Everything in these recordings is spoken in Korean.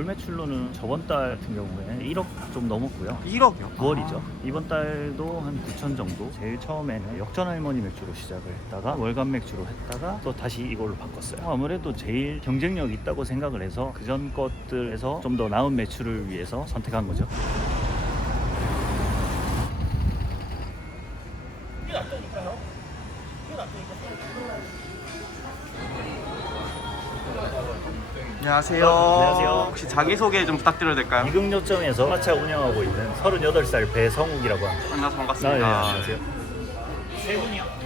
월 매출로는 저번 달 같은 경우에는 1억 좀 넘었고요. 1억이요? 9월이죠. 이번 달도 한 9천 정도. 제일 처음에는 역전 할머니 맥주로 시작을 했다가 월간 맥주로 했다가 또 다시 이걸로 바꿨어요. 아무래도 제일 경쟁력 있다고 생각을 해서 그전 것들에서 좀 더 나은 매출을 위해서 선택한 거죠. 안녕하세요. 안녕하세요. 혹시 자기소개 좀 부탁드려도 될까요? 이금요점에서 마차 운영하고 있는 38살 배성욱이라고 합니다. 만나서 반갑습니다. 네, 안녕하세요. 세 분이요?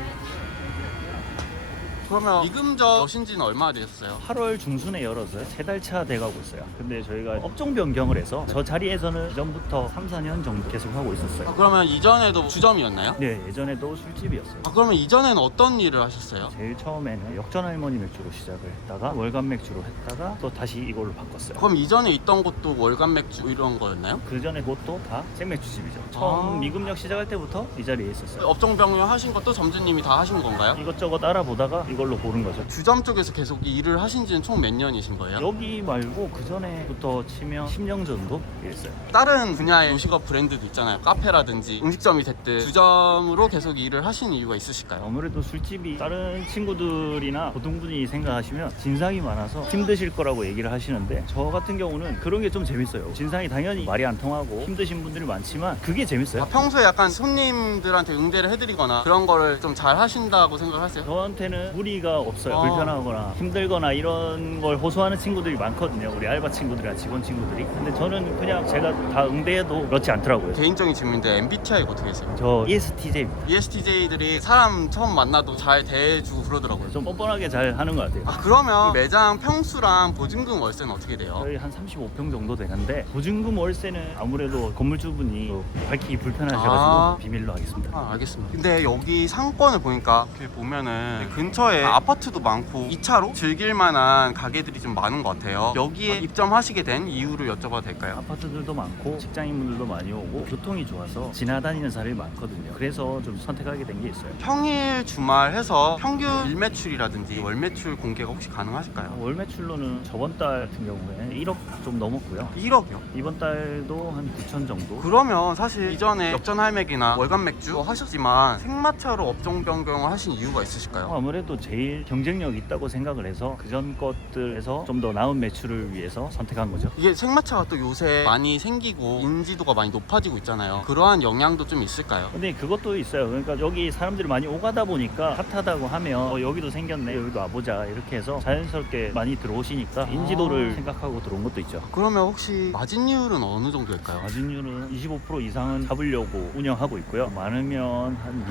그러면 이금저 여신 지는 얼마나 되셨어요? 8월 중순에 열어서 3달 차 돼가고 있어요. 근데 저희가 업종 변경을 해서 저 자리에서는 이전부터 3, 4년 정도 계속 하고 있었어요. 그러면 이전에도 주점이었나요? 네, 예전에도 술집이었어요. 그러면 이전에는 어떤 일을 하셨어요? 제일 처음에는 역전 할머니 맥주로 시작을 했다가 월간 맥주로 했다가 또 다시 이걸로 바꿨어요. 그럼 이전에 있던 곳도 월간 맥주 이런 거였나요? 그 전에 곳도 다 생맥주집이죠. 처음 아. 미금역 시작할 때부터 이 자리에 있었어요. 업종 변경 하신 것도 점주님이 다 하신 건가요? 이것저것 알아보다가 이걸로 고른 거죠. 주점 쪽에서 계속 일을 하신 지는 총 몇 년이신 거예요? 여기 말고 그 전에부터 치면 10년 정도 일했어요. 다른 분야의 요식업 브랜드도 있잖아요. 카페라든지 음식점이 됐든 주점으로 계속 일을 하신 이유가 있으실까요? 아무래도 술집이 다른 친구들이나 보통 분이 생각하시면 진상이 많아서 힘드실 거라고 얘기를 하시는데 저 같은 경우는 그런 게 좀 재밌어요. 진상이 당연히 말이 안 통하고 힘드신 분들이 많지만 그게 재밌어요. 평소에 약간 손님들한테 응대를 해드리거나 그런 거를 좀 잘 하신다고 생각하세요? 저한테는 무리가 없어요. 불편하거나 힘들거나 이런 걸 호소하는 친구들이 많거든요. 우리 알바 친구들이나 직원 친구들이. 근데 저는 그냥 제가 다 응대해도 그렇지 않더라고요. 개인적인 질문인데 MBTI가 어떻게 되세요? 저 ESTJ입니다. ESTJ들이 사람 처음 만나도 잘 대해주고 그러더라고요. 좀 뻔뻔하게 잘 하는 것 같아요. 그러면 매장 평수랑 보증금 월세는 어떻게 돼요? 저희 한 35평 정도 되는데 보증금 월세는 아무래도 건물주분이 밝히기 불편하셔가지고 비밀로 하겠습니다. 알겠습니다. 근데 여기 상권을 보니까 이렇게 보면은 근처에 아파트도 많고 2차로 즐길 만한 가게들이 좀 많은 것 같아요. 여기에 입점하시게 된 이유를 여쭤봐도 될까요? 아파트들도 많고 직장인분들도 많이 오고 교통이 좋아서 지나다니는 사람이 많거든요. 그래서 좀 선택하게 된 게 있어요. 평일 주말 해서 평균 일매출이라든지 월매출 공개가 혹시 가능하실까요? 월 매출로는 저번 달 같은 경우에는 1억 좀 넘었고요. 1억이요? 이번 달도 한 9천 정도. 그러면 사실 이전에 역전 할맥이나 월간 맥주 하셨지만 생마차로 업종 변경을 하신 이유가 있으실까요? 아무래도 제일 경쟁력 있다고 생각을 해서 그전 것들에서 좀 더 나은 매출을 위해서 선택한 거죠. 이게 생마차가 또 요새 많이 생기고 인지도가 많이 높아지고 있잖아요. 그러한 영향도 좀 있을까요? 근데 그것도 있어요. 그러니까 여기 사람들이 많이 오가다 보니까 핫하다고 하면 여기도 생겼네, 여기도 와보자 이렇게 해서 자연스럽게 많이 들어오시니까 인지도를 생각하고 들어온 것도 있죠. 그러면 혹시 마진율은 어느 정도일까요? 마진율은 25% 이상은 잡으려고 운영하고 있고요. 많으면 한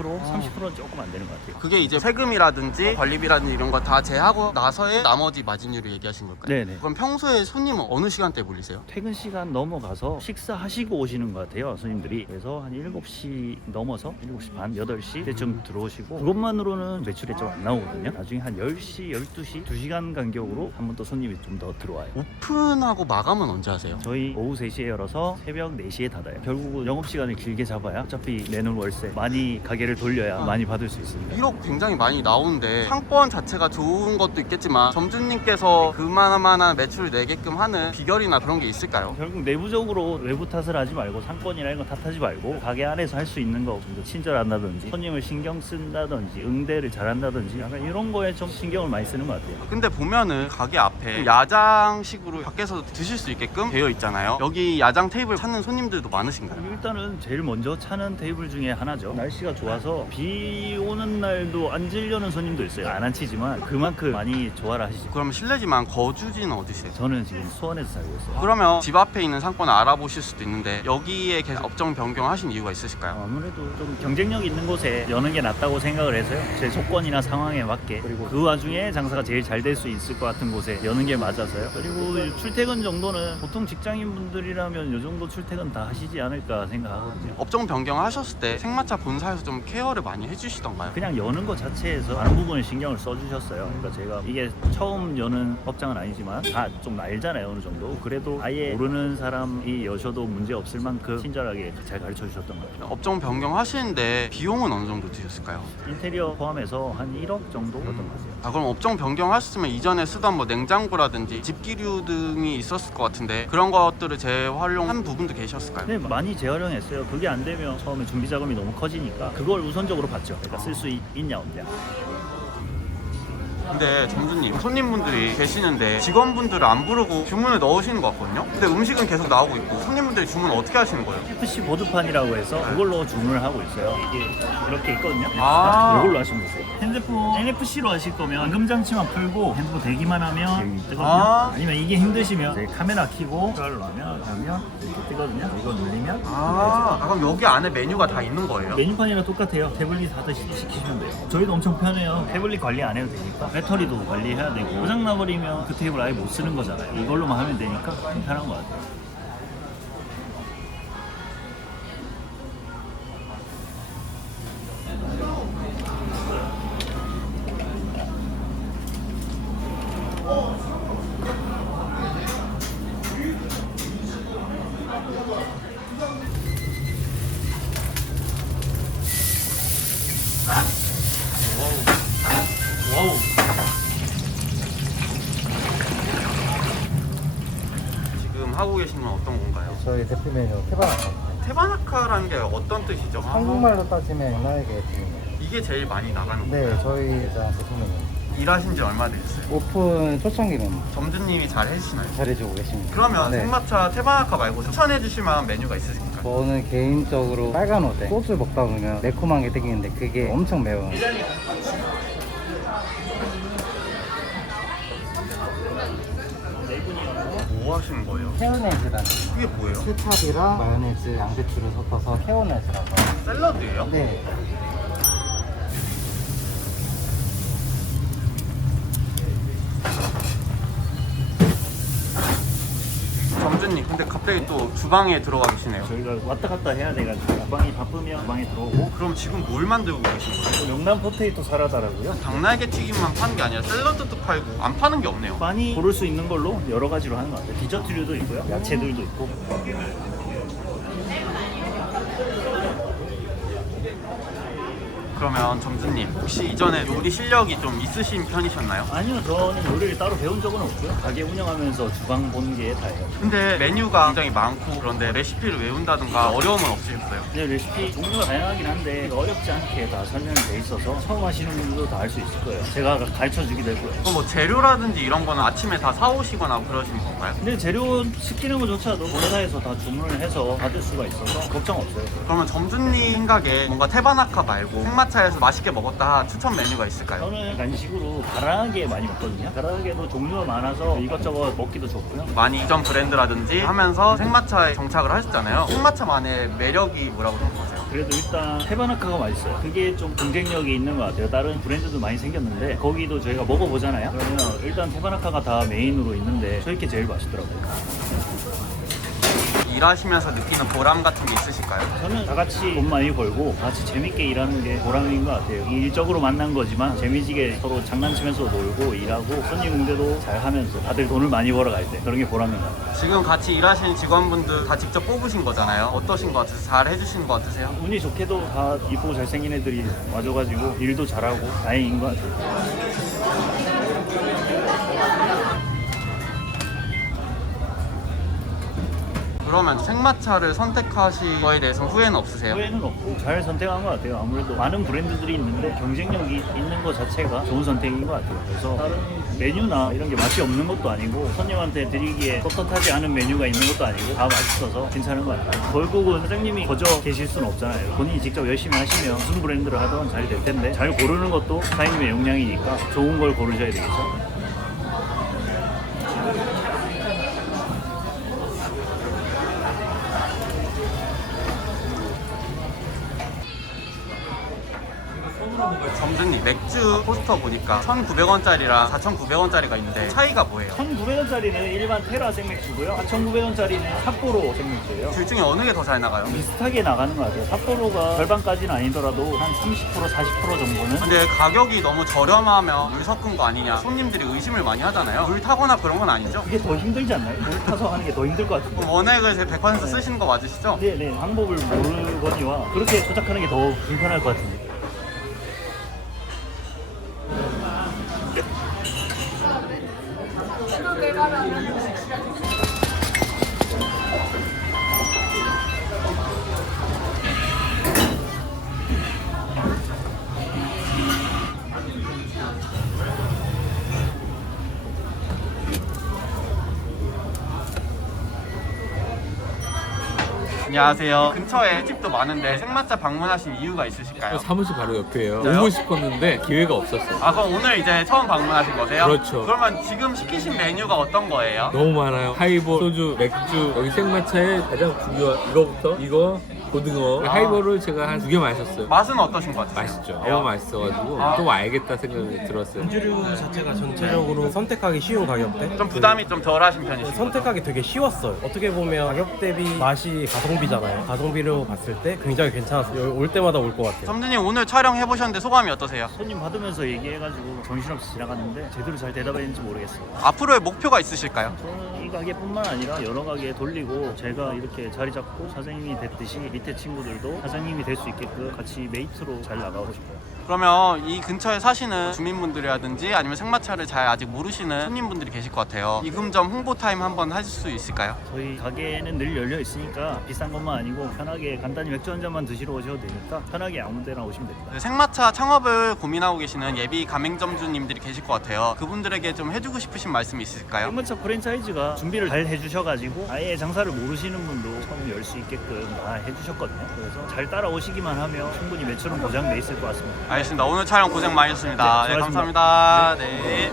28%, 30%는 조금 안 되는 것 같아요. 그게 이제 세금이라든지 관리비라든지 이런 거 다 제하고 나서의 나머지 마진율을 얘기하신 걸까요? 네네. 그럼 평소에 손님은 어느 시간대에 몰리세요? 퇴근 시간 넘어가서 식사하시고 오시는 것 같아요, 손님들이. 그래서 한 7시 넘어서 7시 반, 8시 때쯤 들어오시고 그것만으로는 매출이 좀 안 나오거든요. 나중에 한 10시, 12시, 2시간 간격으로 한 번 더 손님이 좀 더 들어와요. 오픈하고 마감은 언제 하세요? 저희 오후 3시에 열어서 새벽 4시에 닫아요. 결국은 영업시간을 길게 잡아야 어차피 내는 월세 많이 가게를 돌려야 많이 받을 수 있습니다. 1억 굉장히 많이 나오는데 상권 자체가 좋은 것도 있겠지만 점주님께서 그만한 매출을 내게끔 하는 비결이나 그런 게 있을까요? 결국 내부적으로 외부 탓을 하지 말고 상권이나 이런 거 탓하지 말고 가게 안에서 할 수 있는 거 좀 더 친절한다든지 손님을 신경 쓴다든지 응대를 잘한다든지 약간 이런 거에 좀 신경을 많이 쓰는 것 같아요. 근데 보면은 가게 앞에 야장식으로 밖에서 드실 수 있게끔 되어 있잖아요. 여기 야장 테이블 찾는 손님들도 많으신가요? 일단은 제일 먼저 차는 테이블 중에 하나죠. 날씨가 좋아서 비 오는 날도 앉으려는 손님도 있어요. 안 앉히지만 그만큼 많이 좋아를 하시죠. 그러면 실례지만 거주지는 어디세요? 저는 지금 수원에서 살고 있어요. 그러면 집 앞에 있는 상권을 알아보실 수도 있는데 여기에 계속 업종 변경하신 이유가 있으실까요? 아무래도 좀 경쟁력 있는 곳에 여는 게 낫다고 생각을 해서요. 제 조건이나 상황에 맞게 그리고 그 와중에 장사가 제일 잘 될 수 있을 것 같은 곳에 여는 게 맞아서요. 그리고 출퇴근 정도는 보통 직장인분들이라면 이 정도 출퇴근 다 하시지 않을까 생각하거든요. 업종 변경하셨을 때 생마차 본사에서 좀 케어를 많이 해주시던가요? 그냥 여는 것 자체에서 많은 부분을 신경을 써주셨어요. 그러니까 제가 이게 처음 여는 업장은 아니지만 다 좀 알잖아요, 어느 정도. 그래도 아예 모르는 사람이 여셔도 문제 없을 만큼 친절하게 잘 가르쳐 주셨던 것 같아요. 업종 변경하시는데 비용은 어느 정도 드셨을까요? 인테리어 포함해서 한 1억 정도였던 것 같아요. 아, 그럼 업종 변경하셨으면 이전에 쓰던 뭐 냉장고라든지 집기류 등이 있었을 것 같은데 그런 것들을 재활용한 부분도 계셨을까요? 네, 많이 재활용했어요. 그게 안 되면 처음에 준비 자금이 너무 커지니까 그걸 우선적으로 봤죠. 그러니까 쓸 수 있냐 없냐. 근데 점주님, 손님분들이 계시는데 직원분들을 안 부르고 주문을 넣으시는 것 같거든요? 근데 음식은 계속 나오고 있고 손님분들이 주문을 어떻게 하시는 거예요? FC 보드판이라고 해서 그걸로 주문을 하고 있어요. 이게 이렇게 있거든요. 아. 이걸로 하시면 되세요. 핸드폰 NFC로 하실 거면 감금장치만 풀고 핸드폰 대기만 하면 여기 뜨거든요. 아. 아니면 이게 힘드시면 이제 카메라 켜고 이걸로 하면 이렇게 뜨거든요. 이거 누르면 그럼 여기 안에 메뉴가 다 있는 거예요? 메뉴판이랑 똑같아요. 태블릿 하듯이 시키시면 돼요. 저희도 엄청 편해요. 태블릿 관리 안 해도 되니까 배터리도 관리해야 되고 고장 나버리면 그 테이블 아예 못 쓰는 거잖아요. 이걸로만 하면 되니까 편한 것 같아요. 와우. 지금 하고 계신 건 어떤 건가요? 저희 대표 메뉴 테바나카. 테바나카라는 게 어떤 뜻이죠? 한국말로 따지면 연하게 드립니다. 이게 제일 많이 나가는 거예요? 네, 저희 일단 대표 메뉴. 일하신 지 얼마 되셨어요? 오픈 초창기 메뉴 점주님이 잘 해주시나요? 잘해주고 계십니다. 그러면 네. 생마차 테바나카 말고 추천해 주실 만한 메뉴가 있으실까요? 저는 개인적으로 빨간 오뎅 소주 먹다 보면 매콤한 게 땡기는데 그게 엄청 매워요. 뭐 하시는 거예요? 케어네즈라는 그게 뭐예요? 케찹이랑 마요네즈, 양배추를 섞어서 케어네즈라고. 샐러드예요? 네. 점주님, 근데 갑자기 또 주방에 들어가 계시네요. 저희가 왔다 갔다 해야 돼가지고 주방이 바쁘면 주방에 들어오고 그럼 지금 뭘 만들고 계신 거예요? 또 명란 포테이토 사라다라고요. 닭날개 튀김만 파는 게 아니라 샐러드도 팔고 안 파는 게 없네요. 많이 고를 수 있는 걸로 여러 가지로 하는 것 같아요. 디저트류도 있고요. 야채들도 있고. 그러면 점주님, 혹시 이전에 요리 실력이 좀 있으신 편이셨나요? 아니요, 저는 요리를 따로 배운 적은 없고요. 가게 운영하면서 주방 보는 게 다예요. 근데 메뉴가 굉장히 많고 그런데 레시피를 외운다든가 어려움은 없으셨어요? 근데 레시피 종류가 다양하긴 한데 어렵지 않게 다 설명이 돼 있어서 처음 하시는 분들도 다 알 수 있을 거예요. 제가 가르쳐 주기도 했고요. 그럼 뭐 재료라든지 이런 거는 아침에 다 사오시거나 그러시는 건가요? 근데 재료 시키는 것조차도 본사에서 다 주문을 해서 받을 수가 있어서 걱정 없어요. 그러면 점주님 생각에 뭔가 테바나카 말고 생마차에서 맛있게 먹었다 추천 메뉴가 있을까요? 저는 간식으로 가라아게 많이 먹거든요. 가라아게도 종류가 많아서 이것저것 먹기도 좋고요. 많이 이전 브랜드라든지 하면서 생마차에 정착을 하셨잖아요. 생마차만의 매력이 뭐라고 생각하세요? 그래도 일단 테바나카가 맛있어요. 그게 좀 경쟁력이 있는 것 같아요. 다른 브랜드도 많이 생겼는데 거기도 저희가 먹어보잖아요. 그러면 일단 테바나카가 다 메인으로 있는데 저희게 제일 맛있더라고요. 일하시면서 느끼는 보람 같은 게 있으실까요? 저는 다 같이 돈 많이 벌고 다 같이 재밌게 일하는 게 보람인 것 같아요. 일적으로 만난 거지만 재미지게 서로 장난치면서 놀고 일하고 손님 응대도 잘 하면서 다들 돈을 많이 벌어갈 때 그런 게 보람인 것 같아요. 지금 같이 일하시는 직원분들 다 직접 뽑으신 거잖아요. 어떠신 것 같으세요? 잘 해주시는 것 같으세요? 운이 좋게도 다 이쁘고 잘생긴 애들이 와줘가지고 일도 잘하고 다행인 것 같아요. 그러면 생마차를 선택하신 거에 대해서 후회는 없으세요? 후회는 없고 잘 선택한 것 같아요. 아무래도 많은 브랜드들이 있는데 경쟁력이 있는 것 자체가 좋은 선택인 것 같아요. 그래서 다른 메뉴나 이런 게 맛이 없는 것도 아니고 손님한테 드리기에 떳떳하지 않은 메뉴가 있는 것도 아니고 다 맛있어서 괜찮은 것 같아요. 결국은 사장님이 거저 계실 수는 없잖아요. 본인이 직접 열심히 하시면 무슨 브랜드를 하든 잘 될 텐데 잘 고르는 것도 사장님의 역량이니까 좋은 걸 고르셔야 되겠죠. 점주님, 맥주 포스터 보니까 1,900원짜리랑 4,900원짜리가 있는데 차이가 뭐예요? 1,900원짜리는 일반 테라 생맥주고요. 4,900원짜리는 삿포로 생맥주예요. 둘 중에 어느 게 더 잘 나가요? 비슷하게 나가는 것 같아요. 삿포로가 절반까지는 아니더라도 한 30%, 40% 정도는. 근데 가격이 너무 저렴하면 물 섞은 거 아니냐 손님들이 의심을 많이 하잖아요. 물 타거나 그런 건 아니죠? 이게 더 힘들지 않나요? 물 타서 하는 게 더 힘들 것 같은데. 원액을 제 100% 쓰시는 거 맞으시죠? 네네, 방법을 모르거니와 그렇게 조작하는 게 더 불편할 것 같은데. 안녕하세요. 근처에 집도 많은데 생마차 방문하신 이유가 있으실까요? 사무실 바로 옆이에요. 진짜요? 오고 싶었는데 기회가 없었어요. 아 그럼 오늘 이제 처음 방문하신 거세요? 그렇죠. 그러면 지금 시키신 메뉴가 어떤 거예요? 너무 많아요. 하이볼, 소주, 맥주, 여기 생마차에 가장 중요한 이거부터 이거 고등어. 하이볼을 제가 한 2개 마셨어요. 맛은 어떠신 것 같아요? 맛있죠. 너무 맛있어가지고 좀 알겠다 생각이 들었어요. 주류 자체가 전체적으로 선택하기 쉬운 가격대? 좀 부담이 좀 덜하신 편이시죠? 선택하기 되게 쉬웠어요. 어떻게 보면 가격 대비 맛이 가성비잖아요. 가성비로 봤을 때 굉장히 괜찮았어요. 여기 올 때마다 올 것 같아요. 점주님 오늘 촬영해보셨는데 소감이 어떠세요? 손님 받으면서 얘기해가지고 정신없이 지나갔는데 제대로 잘 대답했는지 모르겠어요. 앞으로의 목표가 있으실까요? 저는 이 가게뿐만 아니라 여러 가게 돌리고 제가 이렇게 자리 잡고 사장님이 됐듯이 밑에 친구들도 사장님이 될 수 있게끔 같이 메이트로 잘 나가고 싶어요. 그러면 이 근처에 사시는 주민분들이라든지 아니면 생마차를 잘 아직 모르시는 손님분들이 계실 것 같아요. 이금점 홍보 타임 한번 하실 수 있을까요? 저희 가게는 늘 열려 있으니까 비싼 것만 아니고 편하게 간단히 맥주 한 잔만 드시러 오셔도 되니까 편하게 아무 데나 오시면 됩니다. 생마차 창업을 고민하고 계시는 예비 가맹점주님들이 계실 것 같아요. 그분들에게 좀 해주고 싶으신 말씀이 있을까요? 생마차 프랜차이즈가 준비를 잘 해주셔가지고 아예 장사를 모르시는 분도 처음 열 수 있게끔 다 해주셨거든요. 그래서 잘 따라오시기만 하면 충분히 매출은 보장돼 있을 것 같습니다. 알겠습니다. 오늘 촬영 고생 많으셨습니다. 네, 네, 수고하셨습니다. 감사합니다. 네.